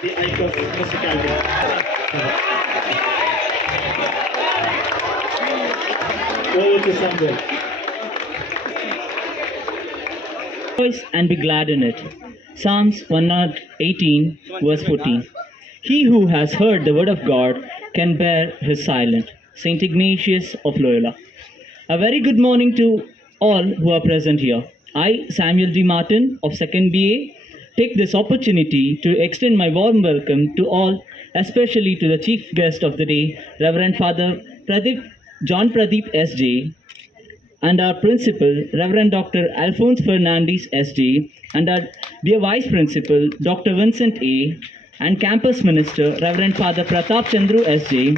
the icon of musicality. Over to Samuel. Rejoice and be glad in it. Psalms 118, verse 14. He who has heard the word of God can bear his silence. Saint Ignatius of Loyola. A very good morning to all who are present here. I, Samuel D. Martin of 2nd BA, take this opportunity to extend my warm welcome to all, especially to the chief guest of the day, Reverend Father John Pradeep S.J., and our principal, Reverend Dr. Alphonse Fernandez S.J., and our dear Vice Principal, Dr. Vincent A., and Campus Minister, Reverend Father Pratap Chandru S.J.,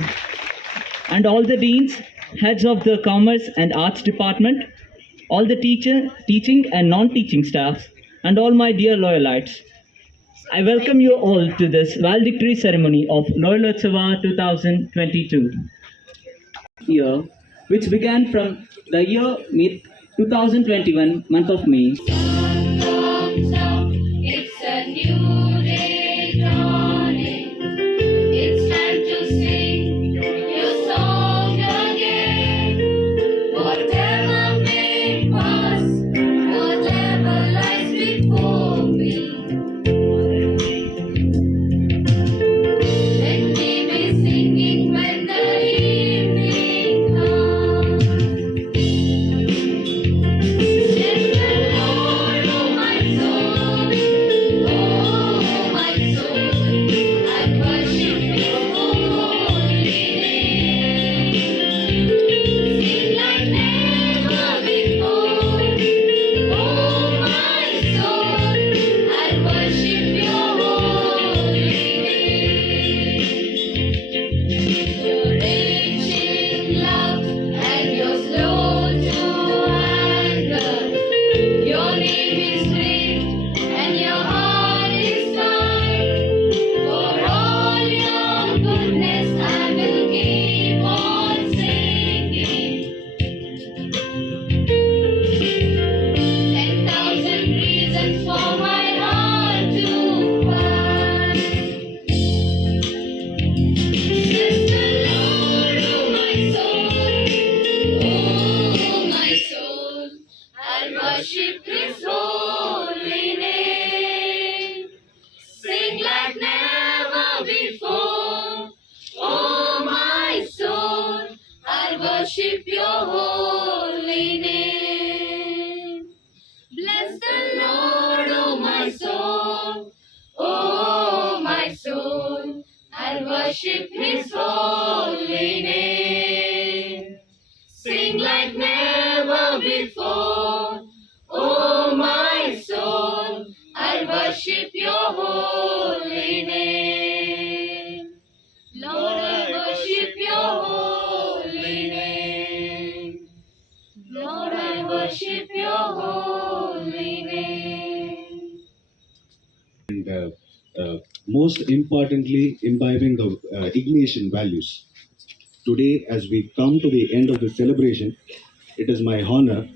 and all the deans, heads of the Commerce and Arts Department, all the teaching and non-teaching staffs, and all my dear Loyalites. I welcome you all to this valedictory ceremony of Loyalotsava 2022 year, which began from the year 2021, month of May. It's a new day dawning. It's time to sing your song again. Whatever may pass, whatever lies before me. Let me be singing when the evening comes. Bless the Lord, oh my soul, oh my soul, I worship His holy name. Sing like never before, oh my soul, I worship Your holy name. You're rich in love and You're slow to anger. Your name is great and Your heart is kind. For all Your goodness I will keep on singing. 10,000 reasons for my heart to find. Bless the Lord, oh my soul, oh my soul, I'll worship His holy name. Sing like never before, oh my soul, I'll worship Your holy name. Bless the Lord, oh my soul, oh my soul, I'll worship His holy name. Sing like never before, oh my soul, I'll worship Your holy name. Lord, I worship Your holy name. Lord, I worship Your holy name. And most importantly, imbibing the Ignatian values. Today, as we come to the end of the celebration, it is my honor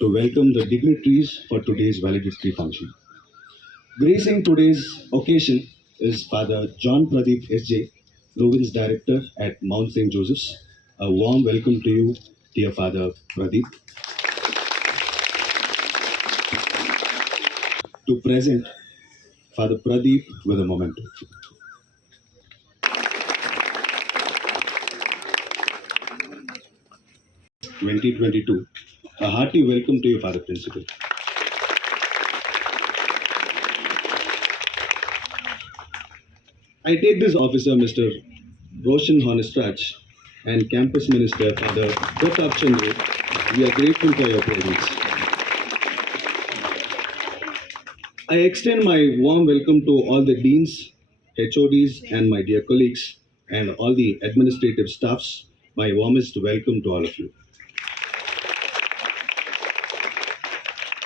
to welcome the dignitaries for today's valedictory function. Gracing today's occasion is Father John Pradeep S.J., Province Director at Mount St. Joseph's. A warm welcome to you, dear Father Pradeep. To present Father Pradeep with a memento. 2022. A hearty welcome to you, Father Principal. I take this officer, Mr. Roshan Honestrach, and Campus Minister, Father Pratap Chandru. We are grateful for your presence. I extend my warm welcome to all the deans, HODs, and my dear colleagues, and all the administrative staffs. My warmest welcome to all of you.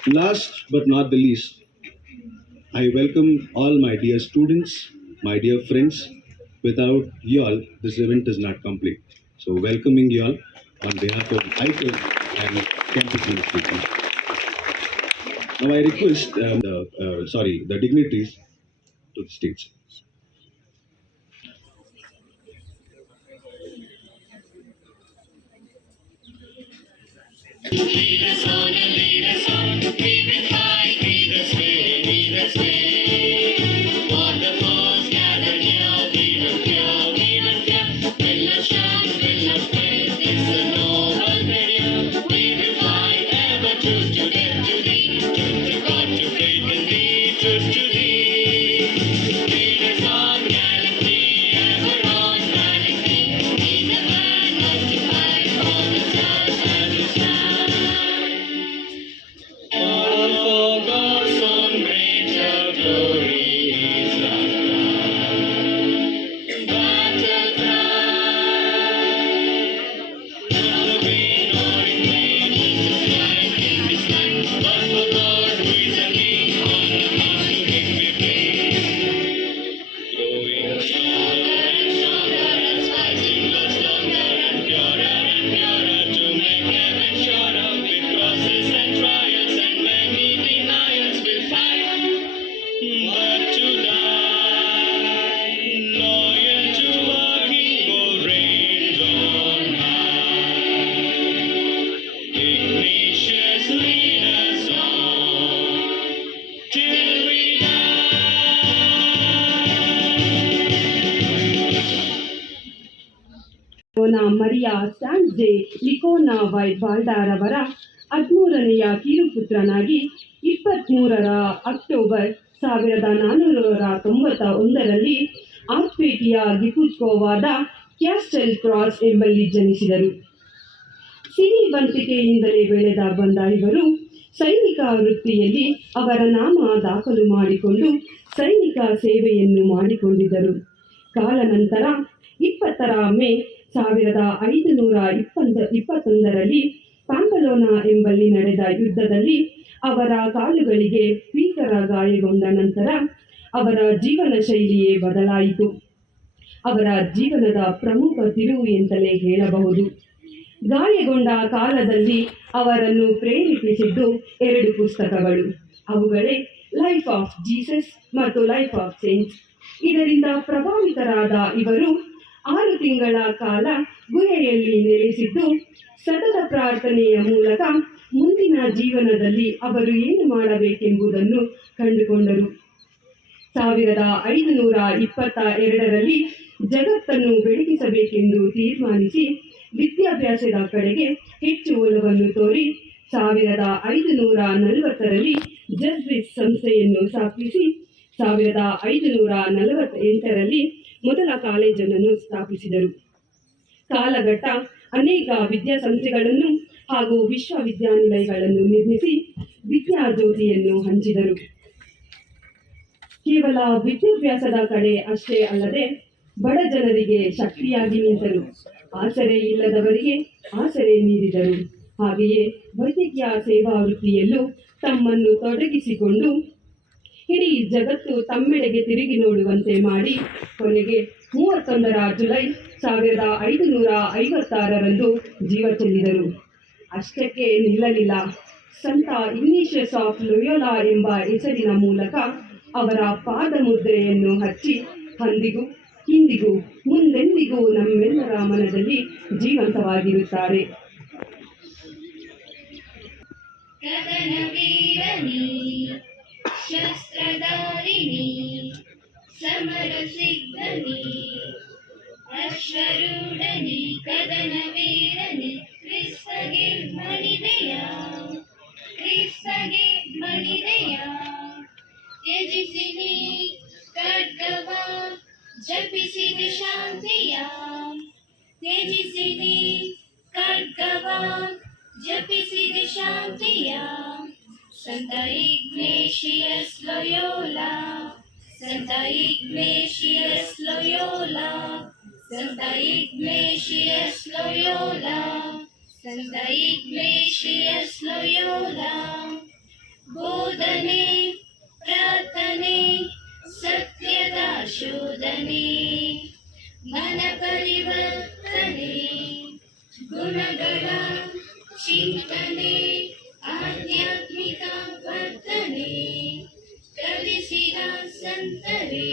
Last but not the least, I welcome all my dear students, my dear friends. Without you all, this event is not complete. So welcoming you all on behalf of ICO and Campus Ministry. Now I request the dignitaries to the stage. Lead us on and lead us on. We will fight either way, either way. Waterfalls gather near. We will fear, we will fear. Will not shout, will not faint. It's a noble prayer. We will fight ever true to get to thee. Truth to God, to faith in thee. Truth to thee. Lead us on gallantly, ever on gallantly. Be the man not to fight for the stars and to stand. All for God's own greater glory is our battle cry. Not a vain or in vain is the fight in this time, but for God who is a king, on the heart to him we pray. Growing stronger and stronger as fighting grows longer and purer to make heaven surer. With crosses and trials and many denials we'll fight, but to die, loyal to our King who reigns on high. Ignatius, lead us on till we Maria ಸ್ಯಾನ್ಜೆ Licona ವಾಲ್ಡಾರವರ 13ನೆಯ ಕಿರುಪುತ್ರನಾಗಿ 23ರ October 1491ರಲ್ಲಿ ಆರ್ಪೇಟಿಯ ಗಿಪುಚ್ಕೋವಾದ ಕ್ಯಾಸ್ಟೆಲ್ ಕ್ರಾಸ್ ಎಂಬಲ್ಲಿ ಜನಿಸಿದರು. ಸಿರಿವಂತಿಕೆಯಿಂದಲೇ ಬೆಳೆದ ಬಂದ ಇವರು ಸೈನಿಕ ವೃತ್ತಿಯಲ್ಲಿ ಅವರ ನಾಮ ದಾಖಲು ಮಾಡಿಕೊಂಡು ಸೈನಿಕ ಸೇವೆಯನ್ನು ಮಾಡಿಕೊಂಡಿದ್ದರು. ಕಾಲಾನಂತರ 20ರ ಮೇ 1521ರಲ್ಲಿ ಪ್ಯಾಂಪಲೋನಾ ಎಂಬಲ್ಲಿ ನಡೆದ ಯುದ್ಧದಲ್ಲಿ ಅವರ ಕಾಲುಗಳಿಗೆ ಭೀಕರ ಗಾಯಗೊಂಡ ನಂತರ ಅವರ ಜೀವನ ಶೈಲಿಯೇ ಬದಲಾಯಿತು. ಅವರ ಜೀವನದ ಪ್ರಮುಖ ತಿರುವು ಎಂತಲೇ ಹೇಳಬಹುದು. ಗಾಯಗೊಂಡ ಕಾಲದಲ್ಲಿ ಅವರನ್ನು ಪ್ರೇರೇಪಿಸಿದ್ದು 2 ಪುಸ್ತಕಗಳು. ಅವುಗಳೇ ಲೈಫ್ ಆಫ್ ಜೀಸಸ್ ಮತ್ತು ಲೈಫ್ ಆಫ್ ಸೇಂಟ್ಸ್. ಇದರಿಂದ ಪ್ರಭಾವಿತರಾದ ಇವರು 6 ತಿಂಗಳ ಕಾಲ ಗುಹೆಯಲ್ಲಿ ನೆಲೆಸಿದ್ದು ಸತತ ಪ್ರಾರ್ಥನೆಯ ಮೂಲಕ ಮುಂದಿನ ಜೀವನದಲ್ಲಿ ಅವರು ಏನು ಮಾಡಬೇಕೆಂಬುದನ್ನು ಕಂಡುಕೊಂಡರು. 1522ರಲ್ಲಿ ಜಗತ್ತನ್ನು ಬೆಳಗಿಸಬೇಕೆಂದು ತೀರ್ಮಾನಿಸಿ ವಿದ್ಯಾಭ್ಯಾಸದ ಕಡೆಗೆ ಹೆಚ್ಚು ಒಲವನ್ನು ತೋರಿ 1540ರಲ್ಲಿ ಜಸ್ವಿಸ್ ಸಂಸ್ಥೆಯನ್ನು ಸ್ಥಾಪಿಸಿ 1548ರಲ್ಲಿ ಮೊದಲ ಕಾಲೇಜನ್ನು ಸ್ಥಾಪಿಸಿದರು. ಕಾಲಘಟ್ಟ ಅನೇಕ ವಿದ್ಯಾಸಂಸ್ಥೆಗಳನ್ನು ಹಾಗೂ ವಿಶ್ವವಿದ್ಯಾನಿಲಯಗಳನ್ನು ನಿರ್ಮಿಸಿ ವಿದ್ಯಾಜ್ಯೋತಿಯನ್ನು ಹಂಚಿದರು. ಕೇವಲ ವಿದ್ಯಾಭ್ಯಾಸದ ಕಡೆ ಅಷ್ಟೇ ಅಲ್ಲದೆ ಬಡ ಜನರಿಗೆ ಶಕ್ತಿಯಾಗಿ ನಿಂತರು. ಆಸರೆ ಇಲ್ಲದವರಿಗೆ ಆಸರೆ ನೀಡಿದರು. ಹಾಗೆಯೇ ವೈದ್ಯಕೀಯ ಸೇವಾ ವೃತ್ತಿಯಲ್ಲೂ ತಮ್ಮನ್ನು ತೊಡಗಿಸಿಕೊಂಡು ಇಡೀ ಜಗತ್ತು ತಮ್ಮೆಡೆಗೆ ತಿರುಗಿ ನೋಡುವಂತೆ ಮಾಡಿ ಕೊನೆಗೆ 31 ಜುಲೈ 1556ರಂದು ಜೀವ ಚೆಲ್ಲಿದರು. ಅಷ್ಟಕ್ಕೆ ನಿಲ್ಲಲಿಲ್ಲ. ಸಂತ ಇಗ್ನೇಷಿಯಸ್ ಆಫ್ ಲೊಯೋಲಾ ಎಂಬ ಹೆಸರಿನ ಮೂಲಕ ಅವರ ಪಾದಮುದ್ರೆಯನ್ನು ಹಚ್ಚಿ ಅಂದಿಗೂ ಇಂದಿಗೂ ಮುಂದೆಂದಿಗೂ ನಮ್ಮೆಲ್ಲರ ಮನದಲ್ಲಿ ಜೀವಂತವಾಗಿರುತ್ತಾರೆ. ಗಗನವೀರನಿ ಶಸ್ತ್ರಧಾರಿಣಿ ಸಮರಸಿದ್ಧನಿ ಅಶ್ವರೂಢನಿ ಗಗನವೀರನಿ ಕ್ರಿಸ್ತಗೆ ಮಣಿದೆಯ ತ್ಯಜಿಸಿನಿ ಖಡ್ಗವ ಜಪಿಸಿದೆ ಶಾಂತಿಯ ತ್ಯಜಿಸಿದೆ ಖಡ್ಗವ ಜಪಿಸಿದೆ ಶಾಂತಿಯ ಸಂತ ಇಗ್ನೇಷಿಯಸ್ ಲೊಯೋಲಾ ಸಂತ ಇಗ್ನೇಷಿಯಸ್ ಲೊಯೋಲಾ ಸಂತ ಇಗ್ನೇಷಿಯಸ್ ಲೊಯೋಲಾ ಸಂತ ಇಗ್ನೇಷಿಯಸ್ ಲೊಯೋಲಾ ಬೋಧನೆ ಪ್ರಾರ್ಥನೆ ಸತ್ಯದ ಶೋಧನೆ ಮನ ಪರಿವರ್ತನೆ ಗುಣಗಳ ಚಿಂತನೆ ಆಧ್ಯಾತ್ಮಿಕ ವರ್ತನೆ ಕಲಿಸಿದ ಸಂತರೇ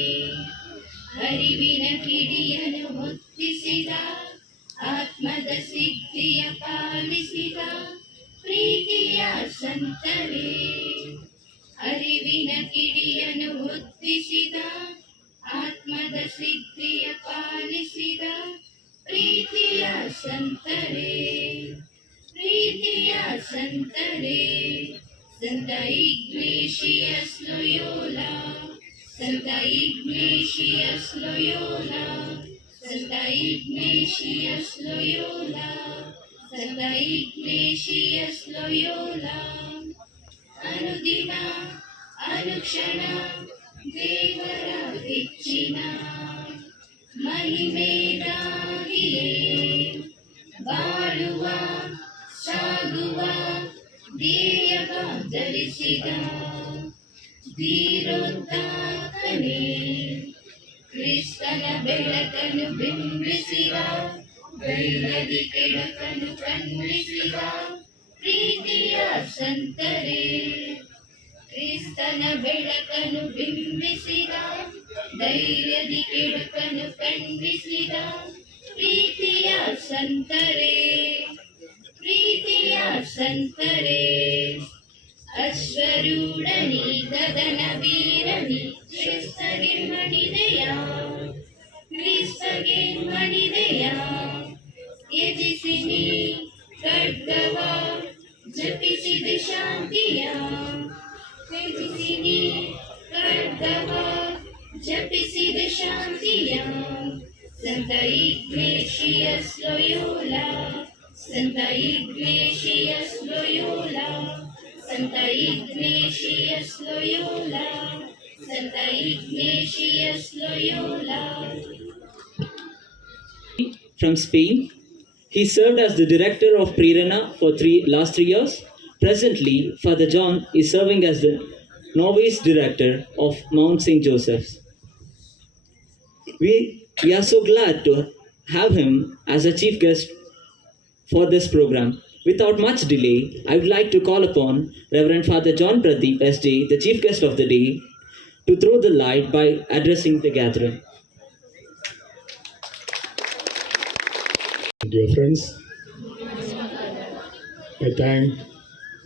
ಅರಿವಿನ ಕಿಡಿಯನ್ನು ಹೊತ್ತಿಸಿದ ಆತ್ಮದ ಸಿದ್ಧಿಯ ಪಾಲಿಸಿದ ಪ್ರಿಯ ಪ್ರೀತಿಯ ಸಂತರೇ, ಅರಿವಿನ ಕಿಡಿಯನ್ನು ಹೊತ್ತಿಸಿದ, ಆತ್ಮದ ಸಿದ್ಧಿಯ ಪಾಲಿಸಿದ ಪ್ರೀತಿಯ ಸಂತರೇ, ಪ್ರೀತಿಯ ಸಂತರೇ. ಸಂತ ಇಗ್ನೇಷಿಯಸ್ ಲೋಯೋಲಾ, ಸಂತ ಇಗ್ನೇಷಿಯಸ್ ಲೋಯೋಲಾ, ಸಂತ ಇಗ್ನೇಷಿಯಸ್ ಲೋಯೋಲಾ, ಸಂತ ಇಗ್ನೇಷಿಯಸ್ ಲೋಯೋಲಾ. ಅನುದಿನ ಅನುಕ್ಷಣ ದೇವರ ಹೆಚ್ಚಿನ ಮಹಿಮೆಗಾಗಿಯೇ ಬಾಳುವ ಸಾಗುವ ಧ್ಯೇಯವ ಧರಿಸಿದ ಧೀರೋದ್ಧಾರಕನೇ, ಕ್ರಿಸ್ತನ ಬೆಳಕನ್ನು ಬಿಂಬಿಸಿದ, ಧೈರ್ಯದಿ ಕೆಡುಕನ್ನು ಖಂಡಿಸಿದ ಪ್ರೀತಿಯ ಸಂತರೇ, ಕ್ರಿಸ್ತನ ಬೆಳಕನ್ನು ಬಿಂಬಿಸಿದ, ಧೈರ್ಯದಿ ಕೆಡುಕನ್ನು ಖಂಡಿಸಿದ ಪ್ರೀತಿಯ ಸಂತರೇ, ಪ್ರೀತಿಯ ಸಂತರೇ. ಅಶ್ವರೂಢನಿ ಗಗನ ವೀರನಿ, ಕ್ರಿಸ್ತಗೆ ಮಣಿದೆಯ, ಕ್ರಿಸ್ತಗೆ ಮಣಿದೆಯ. ಯಜಿಸಿನಿ ಖಡ್ಗವ, ಜಪಿಸಿದ ಶಾಂತಿಯ, ತ್ಯಜಿಸಿನಿ ಖಡ್ಗವ, ಜಪಿಸಿದ ಶಾಂತಿಯ. ಸಂತ ಇಗ್ನೇಷಿಯಸ್ ಲೋಯೋಲಾ, ಸಂತ ಇಗ್ನೇಷಿಯಸ್ ಲೋಯೋಲಾ, ಸಂತ ಇಗ್ನೇಷಿಯಸ್ ಲೋಯೋಲಾ, ಸಂತ Ignatius Loyola. From Spain. He served as the director of Prerana for last 3 years. Presently, Father John is serving as the novice director of Mount St. Joseph's. We are so glad to have him as a chief guest for this program. Without much delay, I would like to call upon Reverend Father John Pradeep SJ, the chief guest of the day, to throw the light by addressing the gathering. Dear friends, I thank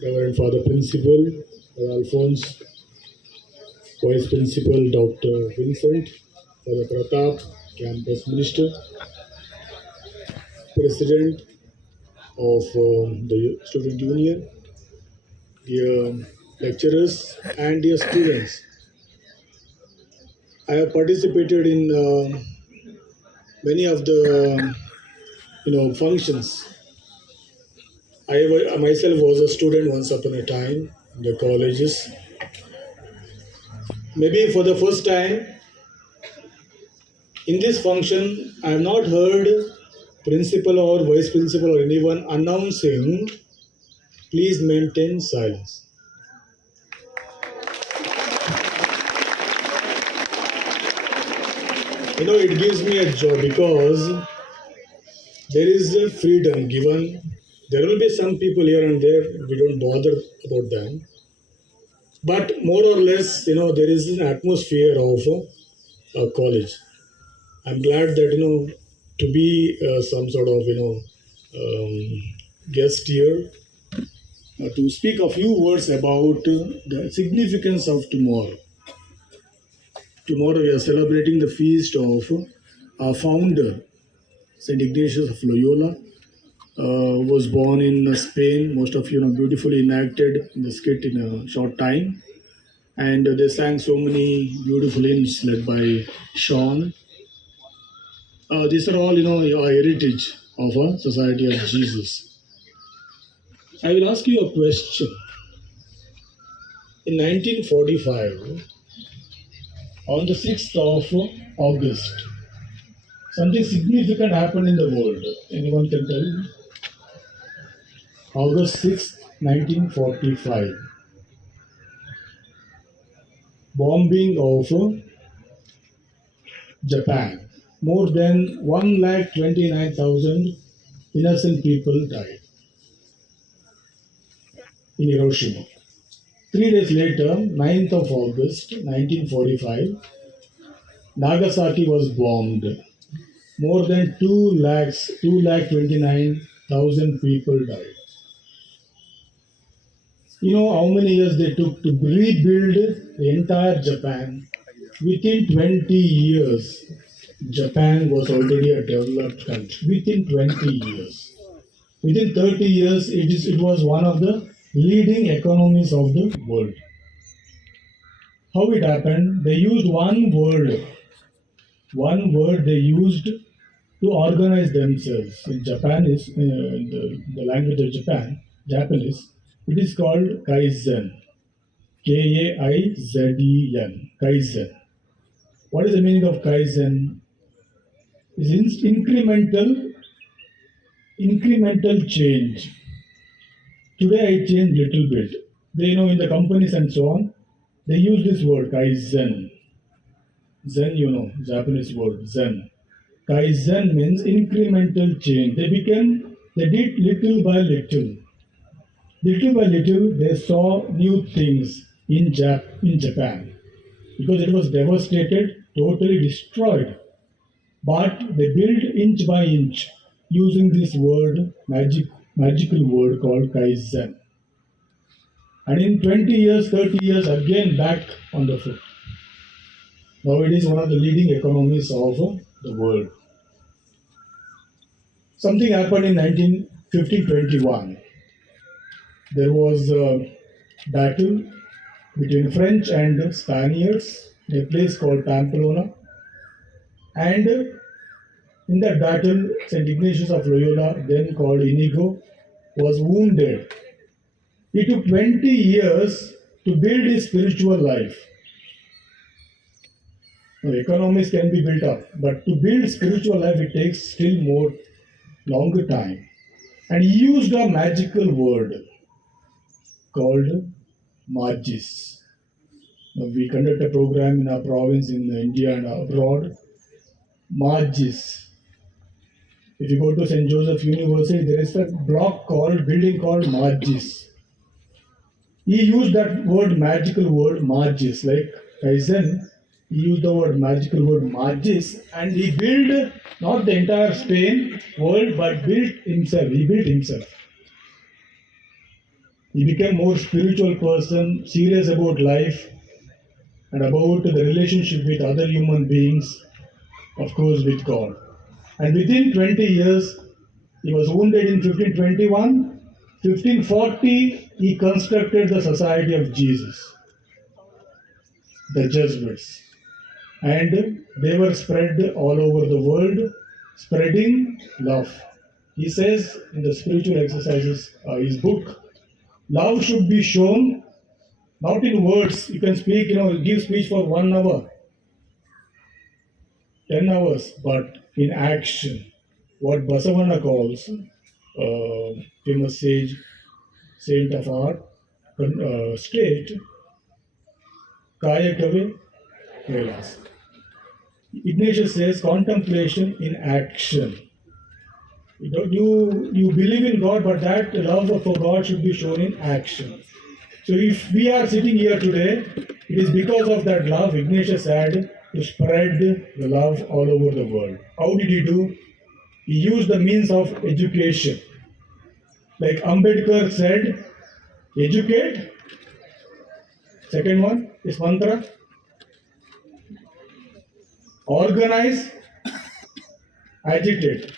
Reverend Father Principal, Father Alphonse, Vice Principal Dr. Vincent, Father Pratap, Campus Minister, President of the Student Union, dear lecturers and dear students. I have participated in many of the functions. I myself was a student once upon a time in the colleges. Maybe for the first time in this function, I have not heard principal or vice principal or anyone announcing, please maintain silence. It gives me a joy because there is a freedom given. There will be some people here and there, we don't bother about them. But more or less, there is an atmosphere of a college. I'm glad that, to be some sort of, guest here, to speak a few words about the significance of tomorrow. Tomorrow we are celebrating the feast of our founder, St. Ignatius of Loyola. Was born in Spain. Most of you know, beautifully enacted in the skit in a short time. And they sang so many beautiful hymns led by Sean. These are all, our heritage of a Society of Jesus. I will ask you a question. In 1945, on the 6th of August, something significant happened in the world. Anyone can tell me? August 6th, 1945. Bombing of Japan. More than 129,000 innocent people died in Hiroshima. 3 days later, 9th of August 1945, Nagasaki was bombed. More than 229,000 people died. You know how many years they took to rebuild the entire Japan? Within 20 years, Japan was already a developed country. Within 20 years. Within 30 years, it was one of the leading economies of the world. How it happened? They used one word they used to organize themselves. In Japanese, the language of Japan, Japanese, it is called Kaizen. Kaizen. Kaizen. What is the meaning of Kaizen? Is incremental change. Today I change little bit. They know in the companies and so on, they use this word Kaizen. Zen, Japanese word Zen. Kaizen means incremental change. They did little by little. Little by little, they saw new things in Japan because it was devastated, totally destroyed. But they built inch by inch using this magical word called Kaizen. And in 20 years, 30 years, again back on the foot. Now it is one of the leading economies of the world. Something happened in 1521. There was a battle between French and Spaniards in a place called Pamplona. And in that battle, St. Ignatius of Loyola, then called Inigo, was wounded. It took 20 years to build his spiritual life. Now, economies can be built up, but to build spiritual life, it takes still more longer time. And he used a magical word called Magis. Now, we conduct a program in our province in India and abroad. Magis. If you go to St. Joseph University, there is a building called Magis. He used that word, magical word, Magis, like Kaizen. He used the word magical word Magis, and he built not the entire Spain world, but built himself. He built himself. He became more spiritual person, serious about life, and about the relationship with other human beings, of course with God. And within 20 years, he was wounded in 1521. 1540, he constructed the Society of Jesus, the Jesuits. And they were spread all over the world, spreading love. He says in the spiritual exercises, his book, love should be shown not in words. You can speak, give speech for 1 hour, 10 hours, but in action. What Basavana calls, famous sage, saint of our state, Kaya Kave Kailas. Ignatius says contemplation in action. You believe in God, but that love for God should be shown in action. So if we are sitting here today, it is because of that love Ignatius had to spread the love all over the world. How did he do? He used the means of education. Like Ambedkar said, educate. Second one is mantra. Organize, agitate.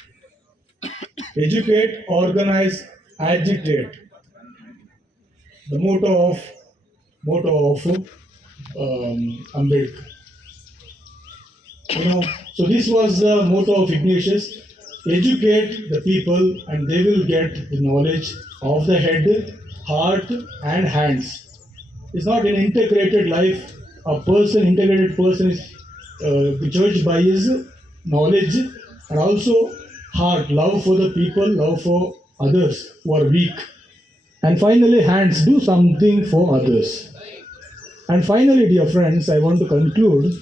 Educate, organize, agitate. The motto of Ambedkar. So this was the motto of Ignatius: educate the people, and they will get the knowledge of the head, heart, and hands. It's not an integrated life. Integrated person is judged by his knowledge and also heart, love for the people, love for others who are weak. And finally, hands, do something for others. And finally, dear friends, I want to conclude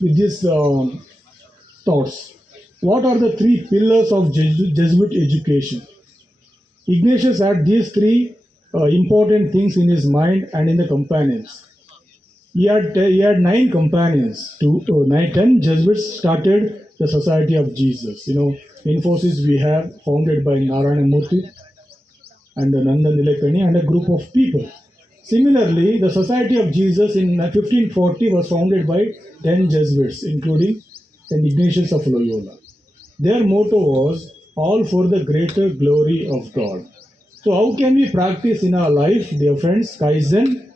with these thoughts. What are the 3 pillars of Jesuit education? Ignatius had these 3 important things in his mind and in the companions. He had 9 companions. 10 Jesuits started the Society of Jesus. Infosys we have founded by Narayana Murthy. and Nanda Nilekani and a group of people. Similarly, the Society of Jesus in 1540 was founded by 10 Jesuits, including St. Ignatius of Loyola. Their motto was, all for the greater glory of God. So how can we practice in our life, dear friends, Kaizen,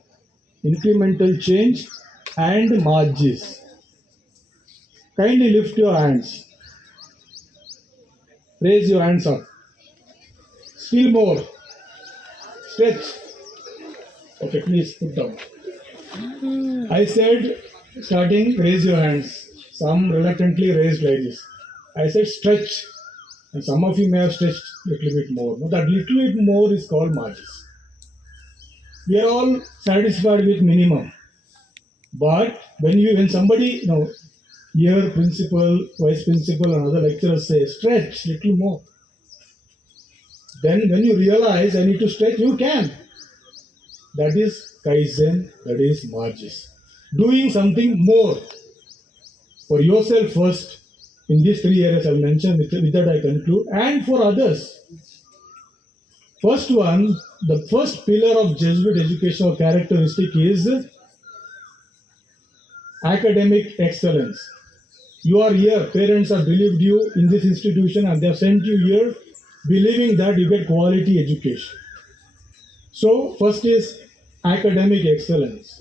incremental change, and Majis? Kindly lift your hands. Raise your hands up. Still more. Stretch. Okay, please put down. I said, starting, raise your hands. Some reluctantly raised like this. I said, stretch. And some of you may have stretched a little bit more. No, that little bit more is called Majis. We are all satisfied with minimum. But when somebody, here principal, vice principal, and other lecturers say, stretch little more. Then when you realize I need to stretch, you can. That is Kaizen, that is Majis. Doing something more for yourself first, in these three areas I mentioned, with that I conclude, and for others. First one, the first pillar of Jesuit educational characteristic is academic excellence. You are here, parents have believed you in this institution and they have sent you here believing that you get quality education. So, first is academic excellence.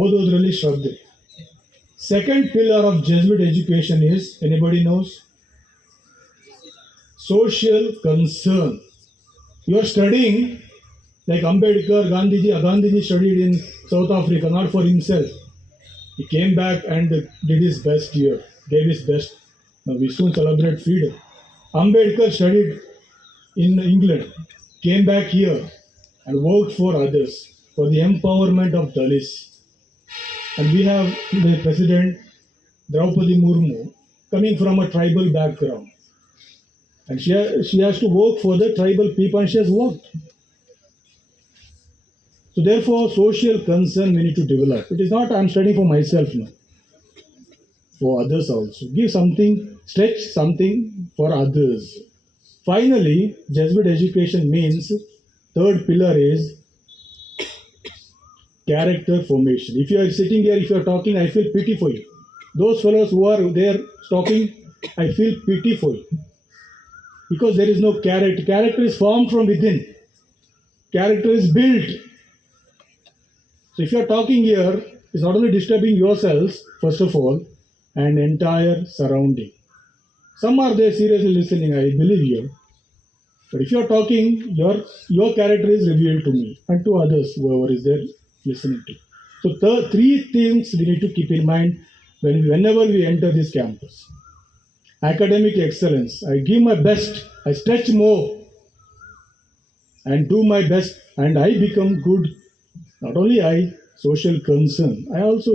ಓದೋದ್ರಲ್ಲಿ ಶ್ರದ್ಧೆ. Second pillar of Jesuit education is, anybody knows? Social concern. You are studying like Ambedkar, Gandhiji studied in South Africa, not for himself. He came back and did his best here, gave his best. Now we soon celebrate freedom. Ambedkar studied in England, came back here and worked for others, for the empowerment of Dalits. And we have the President Draupadi Murmu coming from a tribal background. And she has to work for the tribal people and she has worked. So therefore, social concern we need to develop. It is not I'm studying for myself now. For others also. Give something, stretch something for others. Finally, Jesuit education means, third pillar is character formation. If you are sitting here, if you are talking, I feel pity for you. Those fellows who are there talking, I feel pity for you. Because there is no character. Character is formed from within. Character is built. So if you are talking here, it's not only disturbing yourselves, first of all, and entire surrounding. Some are there seriously listening, I believe you. But if you are talking, your character is revealed to me and to others, whoever is there listening to. So three things we need to keep in mind whenever we enter this campus. Academic excellence. I give my best. I stretch more and do my best and I become good. Not only I, social concern. I also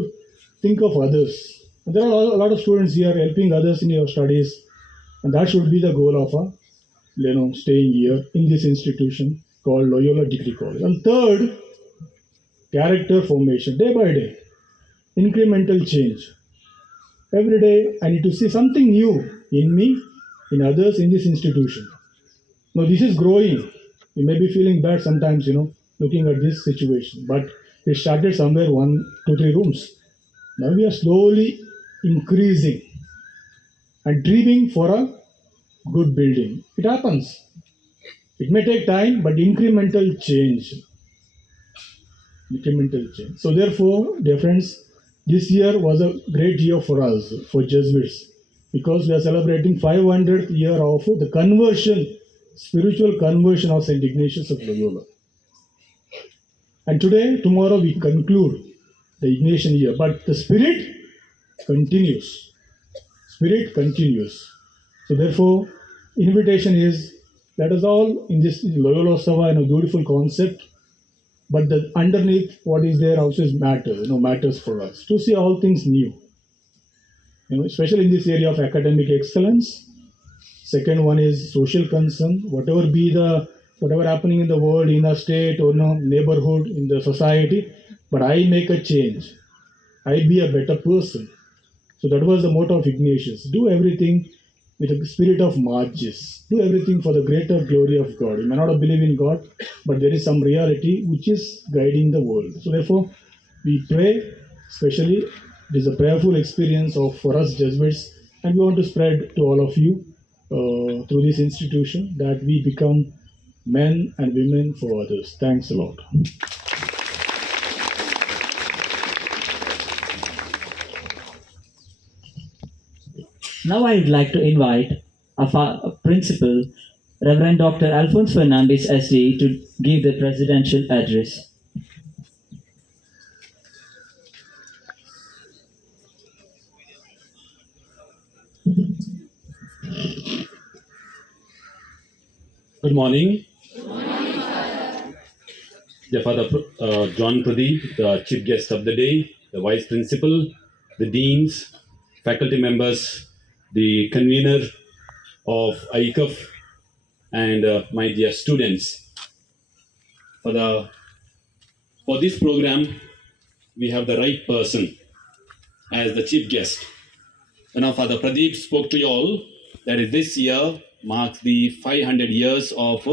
think of others. There are a lot of students here helping others in your studies, and that should be the goal of staying here in this institution called Loyola Degree College. And third, character formation, day by day, incremental change. Every day I need to see something new in me, in others, in this institution. Now this is growing. You may be feeling bad sometimes, looking at this situation, but it started somewhere 1, 2, 3 rooms. Now we are slowly increasing and dreaming for a good building. It happens. It may take time, but incremental change. Incremental change. So therefore, dear friends, this year was a great year for us, for Jesuits, because we are celebrating 500th year of the conversion, spiritual conversion of St. Ignatius of Loyola. And tomorrow we conclude the Ignatian year, but the spirit continues. Spirit continues. So therefore, invitation is, let us all in this Loyola Sava, beautiful concept, but the underneath what is there also is matters for us to see all things new. Especially in this area of academic excellence. Second one is social concern. Whatever happening in the world, in a state or neighborhood, in the society, but I make a change. I be a better person. So that was the motto of Ignatius. Do everything with a spirit of marches. Do everything for the greater glory of God. You may not believe in God, but there is some reality which is guiding the world. So therefore, we pray, especially it is a prayerful experience of for us Jesuits, and we want to spread to all of you through this institution that we become men and women for others. Thanks a lot. Now I would like to invite a principal, Reverend Dr. Alphonse Fernandez SD, to give the presidential address. Good morning. The Father John Pradeep, the chief guest of the day, the vice principal, the deans, faculty members, the convener of ICUF, and my dear students. For this program, we have the right person as the chief guest. Now, Father Pradeep spoke to you all that this year marks the 500 years of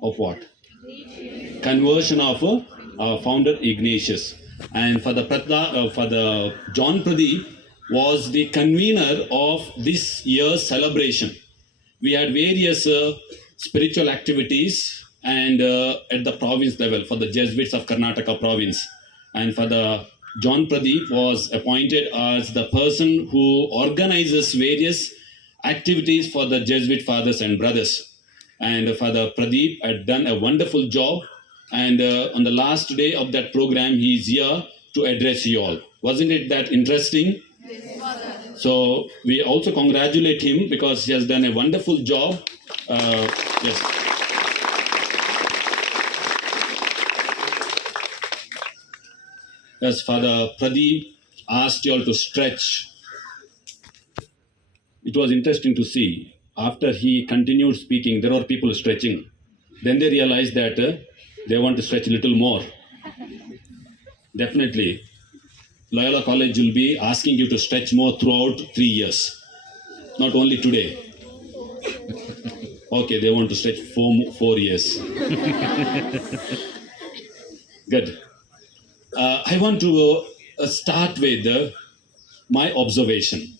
what? Conversion of our founder Ignatius. And for the John Pradeep was the convener of this year's celebration. We had various spiritual activities and at the province level for the Jesuits of Karnataka province. And for the John Pradeep was appointed as the person who organizes various activities for the Jesuit fathers and brothers. And Father Pradeep had done a wonderful job. And on the last day of that program, he is here to address you all. Wasn't it that interesting? Yes, Father. So we also congratulate him because he has done a wonderful job. Yes. As Father Pradeep asked you all to stretch, it was interesting to see. After he continued speaking, there were people stretching. Then they realized that they want to stretch a little more. Definitely, Loyola College will be asking you to stretch more throughout 3 years, not only today. Okay, they want to stretch 4 years. Good. I want to start with my observation.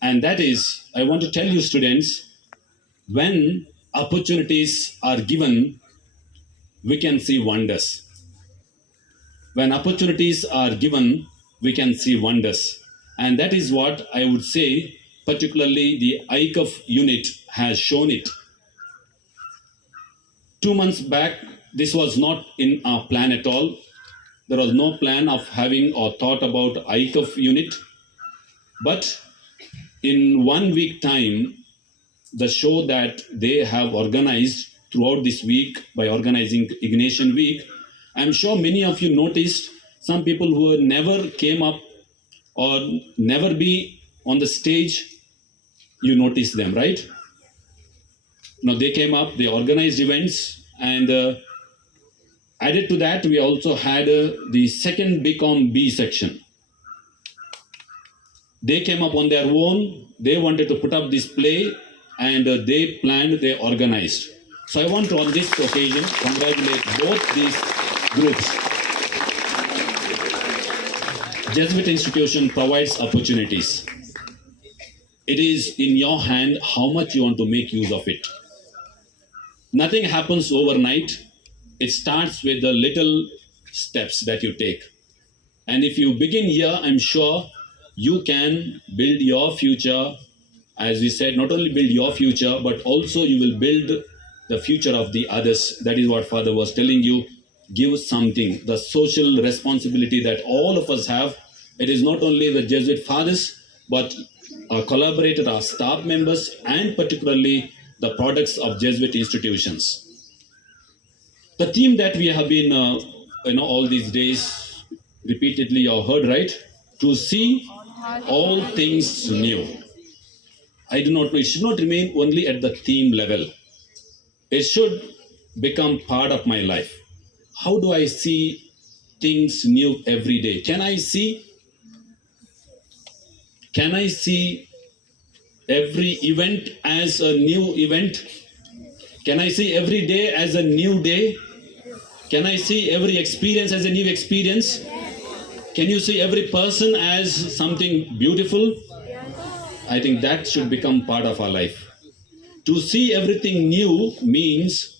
And that is, I want to tell you students, when opportunities are given, we can see wonders. When opportunities are given, we can see wonders. And that is what I would say, particularly the ICUF unit has shown it. 2 months back, this was not in our plan at all. There was no plan of having or thought about ICUF unit. But in 1 week time, the show that they have organized throughout this week by organizing Ignatian Week, I'm sure many of you noticed some people who never came up or never be on the stage, you notice them, right? Now they came up, they organized events, and added to that, we also had the second BCom B section. They came up on their own, they wanted to put up this play, and they planned, they organized. So I want to, on this occasion, congratulate both these groups. Jesuit institution provides opportunities. It is in your hand how much you want to make use of it. Nothing happens overnight. It starts with the little steps that you take. And if you begin here, I'm sure you can build your future. As we said, not only build your future, but also you will build the future of the others. That is what Father was telling you. Give something, the social responsibility that all of us have. It is not only the Jesuit fathers, but our collaborators, our staff members, and particularly the products of Jesuit institutions. The theme that we have been, all these days, repeatedly you heard, right? To see all things new. I do not know, it should not remain only at the theme level. It should become part of my life. How do I see things new every day? Can I see every event as a new event? Can I see every day as a new day? Can I see every experience as a new experience? Can you see every person as something beautiful? I think that should become part of our life. To see everything new means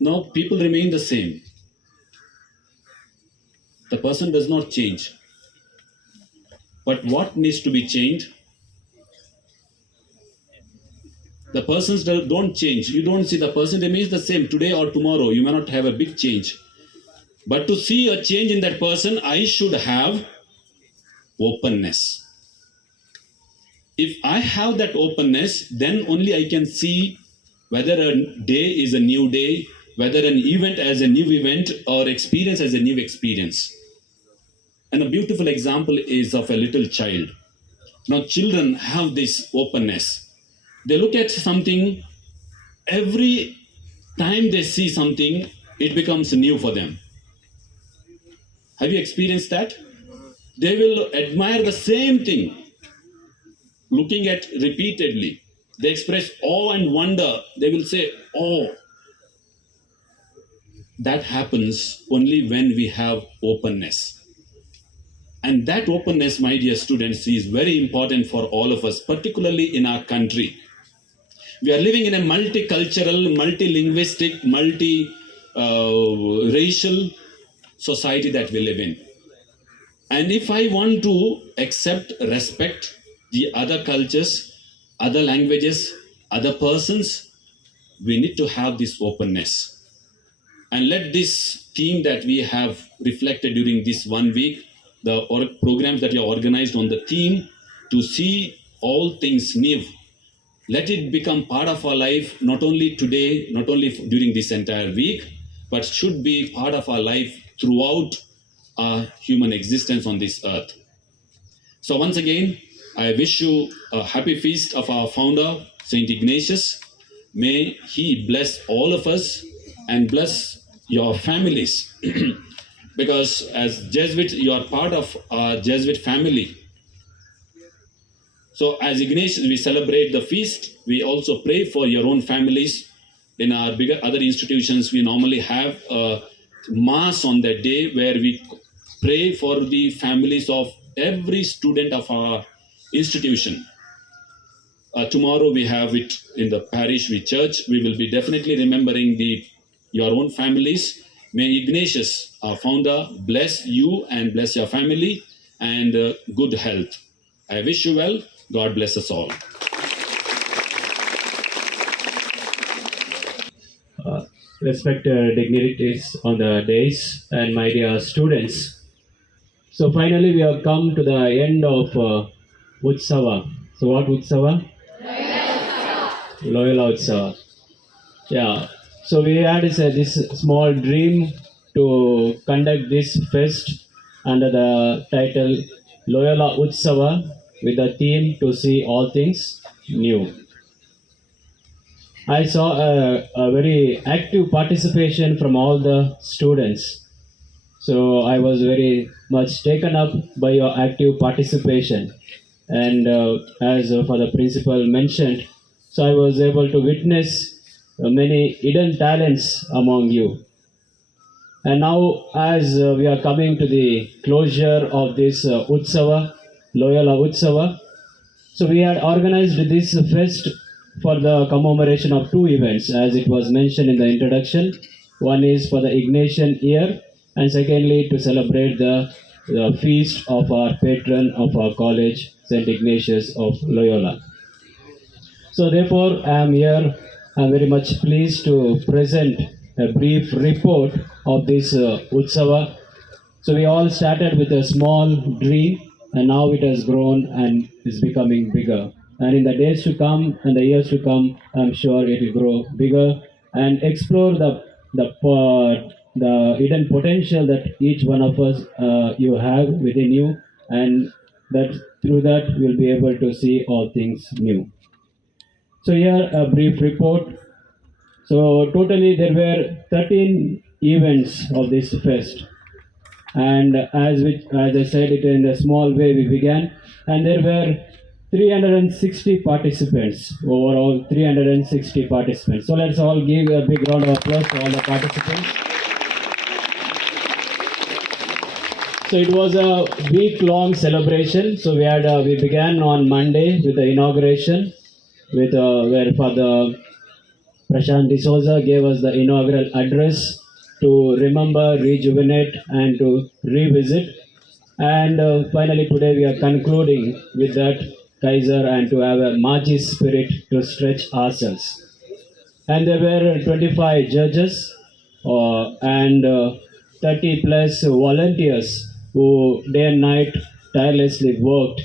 no, people remain the same. The person does not change. But what needs to be changed? The persons don't change. You don't see the person remains the same today or tomorrow. You may not have a big change. But to see a change in that person, I should have openness. If I have that openness, then only I can see whether a day is a new day, whether an event as a new event, or experience as a new experience. And a beautiful example is of a little child. Now, children have this openness. They look at something, every time they see something, it becomes new for them. Have you experienced that? They will admire the same thing, looking at repeatedly. They express awe and wonder. They will say, oh. That happens only when we have openness. And that openness, my dear students, is very important for all of us, particularly in our country. We are living in a multicultural, multilinguistic, multi-racial society that we live in. And if I want to accept, respect the other cultures, other languages, other persons, we need to have this openness. And let this theme that we have reflected during this 1 week, the programs that you organized on the theme, to see all things new, let it become part of our life, not only today, not only during this entire week, but should be part of our life throughout our human existence on this earth. So once again, I wish you a happy feast of our founder, Saint Ignatius. May he bless all of us and bless your families. Because as Jesuit, you are part of our Jesuit family. So as Ignatius, we celebrate the feast. We also pray for your own families. In our bigger other institutions, we normally have a mass on that day where we pray for the families of every student of our institution. Tomorrow we have it in the parish, we church. We will be definitely remembering your own families. May Ignatius, our founder, bless you and bless your family and good health. I wish you well. God bless us all. Respected dignitaries on the days and my dear students. So finally we have come to the end of Utsava. So what Utsava? Loyola Utsava. Yeah. So we had this small dream to conduct this fest under the title Loyola Utsava with the theme to see all things new. I saw a very active participation from all the students. So I was very much taken up by your active participation. And as Father Principal mentioned, so I was able to witness many hidden talents among you. And now, as we are coming to the closure of this Utsava, Loyola Utsava, so we had organized this fest for the commemoration of two events, as it was mentioned in the introduction. One is for the Ignatian year, and secondly to celebrate the feast of our patron of our college, Saint Ignatius of Loyola. So therefore, I am here. I am very much pleased to present a brief report of this Utsava. So we all started with a small dream, and now it has grown and is becoming bigger. And in the days to come and the years to come, I'm sure it will grow bigger and explore the hidden potential that each one of us you have within you, and that through that we'll be able to see all things new. So here a brief report. So totally there were 13 events of this fest, and as I said it in a small way we began, and there were 360 participants, overall 360 participants. So let's all give a big round of applause to all the participants. So it was a week-long celebration. So we began on Monday with the inauguration, with where Father Prashant D'Souza gave us the inaugural address to remember, rejuvenate, and to revisit. And finally, today we are concluding with that Kaiser and to have a Maji spirit to stretch ourselves. And there were 25 judges and 30 plus volunteers who day and night tirelessly worked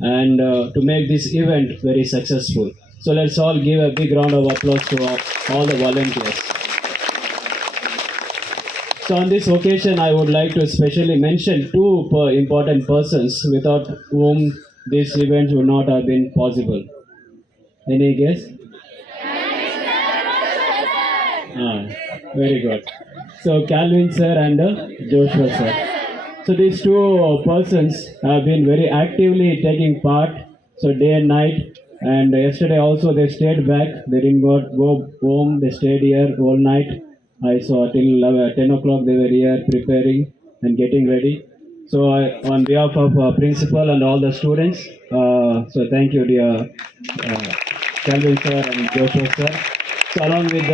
and to make this event very successful. So let's all give a big round of applause to all the volunteers. So on this occasion, I would like to specially mention two important persons without whom this event would not have been possible. Any guess? Very good. So Calvin sir and Joshua sir. So these two persons have been very actively taking part, so day and night. And yesterday also they stayed back. They didn't go home. They stayed here all night. I saw till 10 o'clock they were here preparing and getting ready. So on behalf of principal and all the students, so thank you, dear Calvin sir and Joshua sir. So along with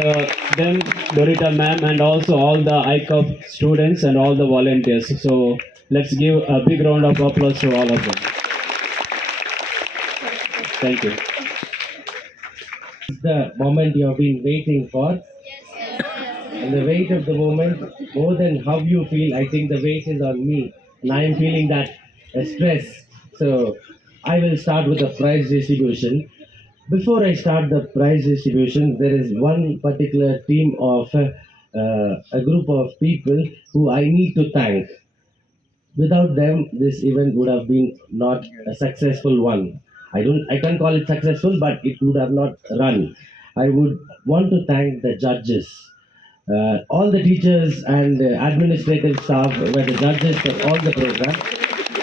them, Dorita ma'am, and also all the ICUP students and all the volunteers. So let's give a big round of applause to all of them. Thank you. The moment you have been waiting for, and the weight of the moment, more than how you feel, I think the weight is on me, and I am feeling that stress. So I will start with the prize distribution. Before I start the prize distribution, there is one particular team of a group of people who I need to thank. Without them, this event would have been not a successful one. I can't call it successful, but it would have not run. I would want to thank the judges. All the teachers and administrative staff were the judges for all the program.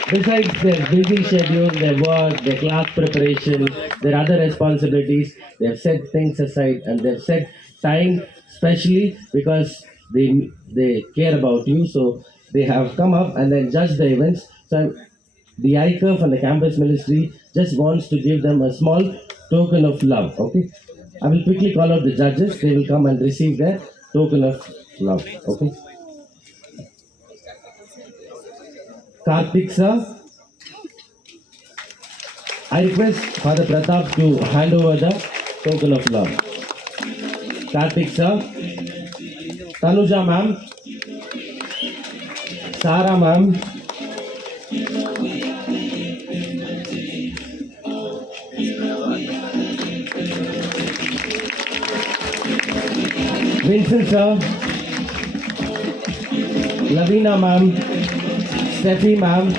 Besides their busy schedule, their work, their class preparation, their other responsibilities, they have set things aside and they have set time specially because they care about you. So they have come up and then judged the events. So the ICUF and the campus ministry just wants to give them a small token of love. Okay, I will quickly call out the judges. They will come and receive their token of love. Okay. Karthik sir, I request Father Pratap to hand over the token of love. Karthik sir, Tanuja ma'am, Sara ma'am, Vincent sir, Lavina ma'am, Steffi ma'am,